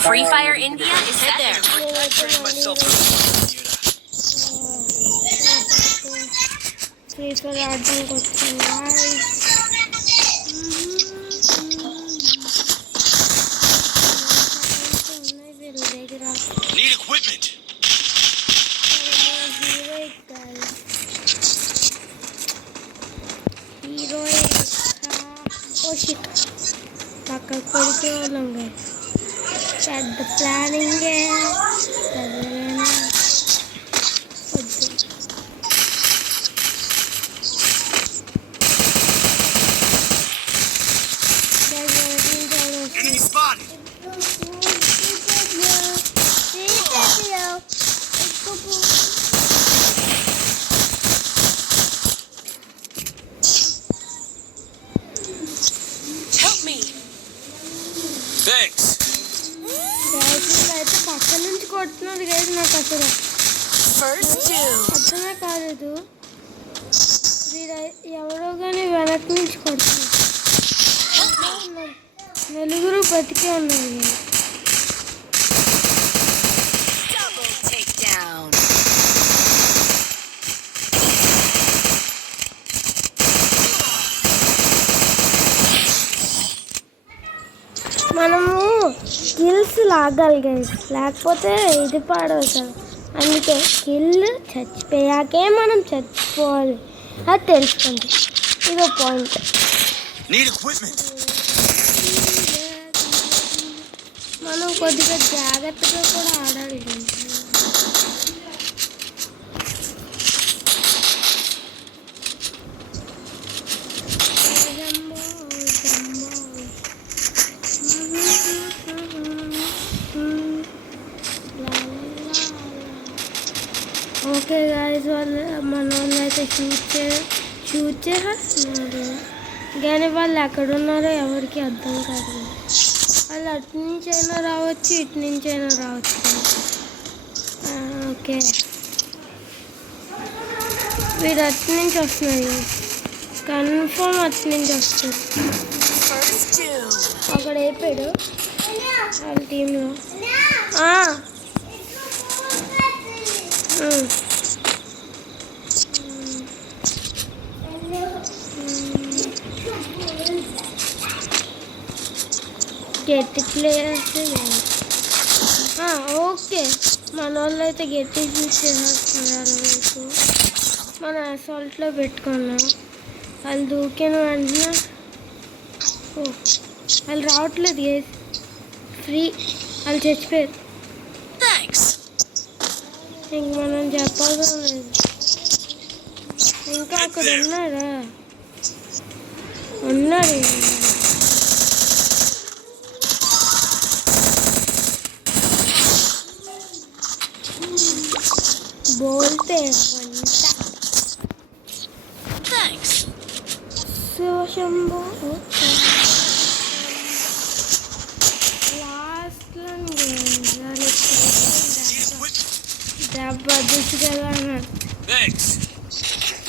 Free Fire India is set there. I trained myself on the computer. Free Fire ఆడడానికి వచ్చాను guys. Need equipment. Oh shit. పక్క కొడుకు వాళ్ళం guys. పెద్ద planning Enemy spotted. Help me. Thanks. అయితే పక్క నుంచి కొడుతున్నది గైస్ నాకు అసలు First two. అర్థమే కాలేదు ఎవరో కానీ వెనక్కి నుంచి కొడుతున్నారు నలుగురు బతికే ఉన్నారు Double takedown. మనము స్కిల్స్ లాగాలి గైస్ లేకపోతే ఇది పాడవుతాం అందుకే స్కిల్ చచ్చిపోయాకే మనం చచ్చిపోవాలి అది తెలుసుకోండి ఇదో పాయింట్ Need equipment. మనం కొద్దిగా జాగ్రత్తగా కూడా ఆడాలి ఓకే గాయస్ వాళ్ళు మన వాళ్ళు అయితే షూట్ చేస్తున్నారు కానీ వాళ్ళు ఎక్కడున్నారో ఎవరికి అర్థం కాదు వాళ్ళు అటు నుంచి అయినా రావచ్చు ఇటు నుంచి అయినా రావచ్చు ఓకే వీడు అటు నుంచి వస్తున్నారు కన్ఫర్మ్ అటు నుంచి వస్తారు First two. అక్కడ అయిపోయాడు వాళ్ళ టీంలో గట్టి ప్లేయర్స్ ఓకే మన వాళ్ళు అయితే గట్టి యూజ్ చేసేస్తున్నారు మీకు మన అసాల్ట్లో పెట్టుకున్నాం వాళ్ళు దూకిన వెంటనే వాళ్ళు రావట్లేదు ఫ్రీ వాళ్ళు చచ్చిపోయారు Thanks. ఇంక మనం చెప్పాల్సిన లేదు ఇంకా అక్కడ ఉన్నారా ఉన్నారు బోల్తే Thanks. శివశంభో లాస్ట్లో దెబ్బ దిశగా అన్నాడు Thanks.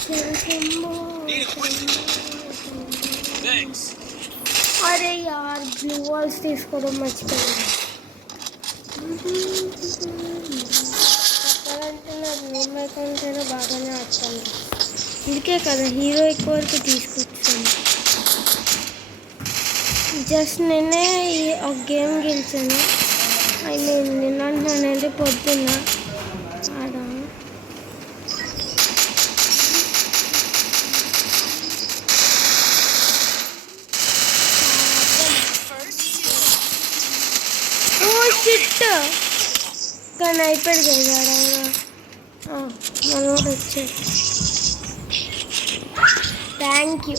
Shiva Shambho Need equipment. Thanks. అరే యార్ బ్లూ వాల్స్ తీసుకోవడం మర్చిపోయింది చెప్పాలంటే నా రూమ్ అకౌంట్ అయినా బాగానే ఆడతాను అందుకే కదా హీరో ఎక్కువ వరకు తీసుకొచ్చాను జస్ట్ నేనే ఒక గేమ్ గెలిచాను ఐ మీన్ నిన్న అంటున్నానంటే పొద్దున్న ఆడా చిట్టు కానీ అయిపోయాడు కదా మనోడు వచ్చాడు thank you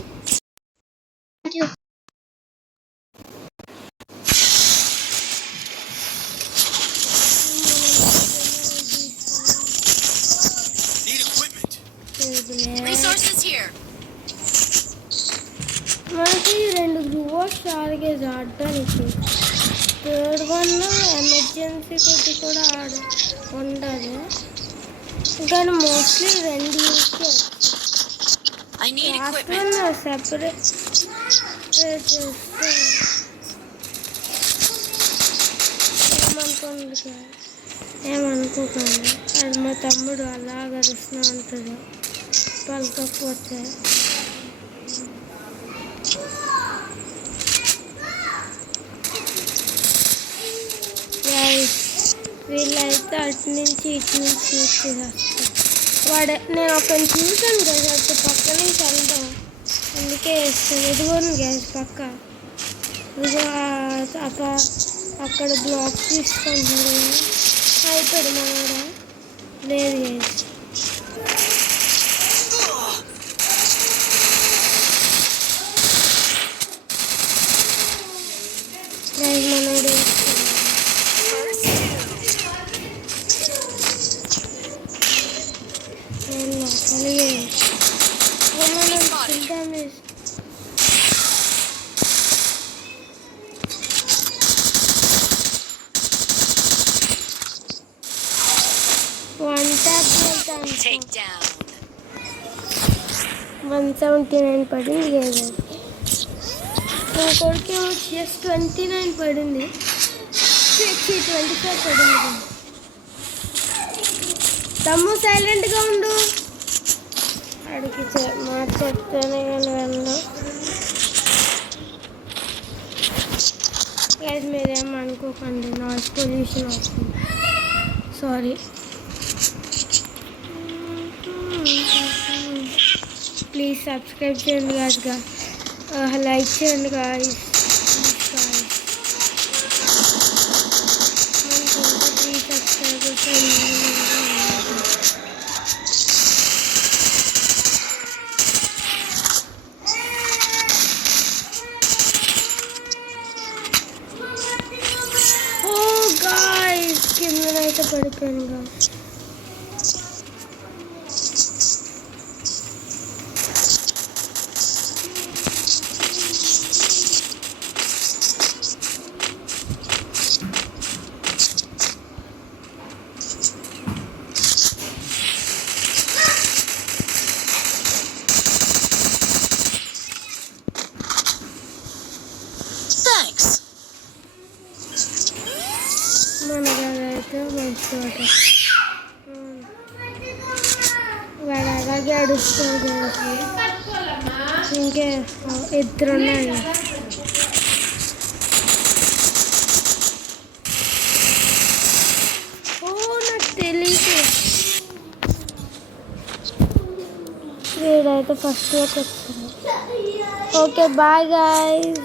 Need equipment. Resources here. మనకి 2 గ్రూవర్స్ టార్గెట్స్ ఆడడానికి థర్డ్ వన్ ఎమర్జెన్సీ కొద్ది కూడా ఉండదు కానీ మోస్ట్లీ 2 యూస్కే I need last equipment. One separate చేస్తే అనుకోండి guys. ఏమనుకోకండి, అది మా తమ్ముడు అలాగ అరుస్తూ ఉంటాడు పలకపోతే. వీళ్ళైతే అటు నుంచి ఇటు నుంచి చూసేస్తారు. నేను ఒకరిని చూసాను కదా అటు పక్క నుంచి వెళ్దాం, అందుకే వేస్తాను. ఇదిగోను గ్యాస్ పక్క, ఇదిగో అక్కడ బ్లాక్ తీసుకుంటున్నాడు. అయిపోయాడు మనోడా? లేదు గ్యాస్. మనోడు Take down. 179 పడింది కదా, ఇంకోటికి జస్ట్ 29 పడింది, 25 పడింది. తమ్ము సైలెంట్గా ఉండు, అడిగి చెప్తేనే కానీ వెళ్ళు. గైస్ మీరేం అనుకోకండి, నాయిస్ పొల్యూషన్ వస్తుంది, సారీ. ప్లీజ్ సబ్స్క్రైబ్ చేయండి గాయస్గా, లైక్ చేయండి గాయస్. మనకి ఇంకా 3 సబ్స్క్రైబర్స్ కిందనైతే పడిపోయాను గాయస్. Thanks. మనగాడైతే మంచి వాడు అలాగే అడుస్తాడు గాయస్. ఇంకే ఇద్దరున్నాయి. నాకు తెలియదు, వీడైతే ఫస్ట్లోకి వచ్చాడు. Okay bye guys.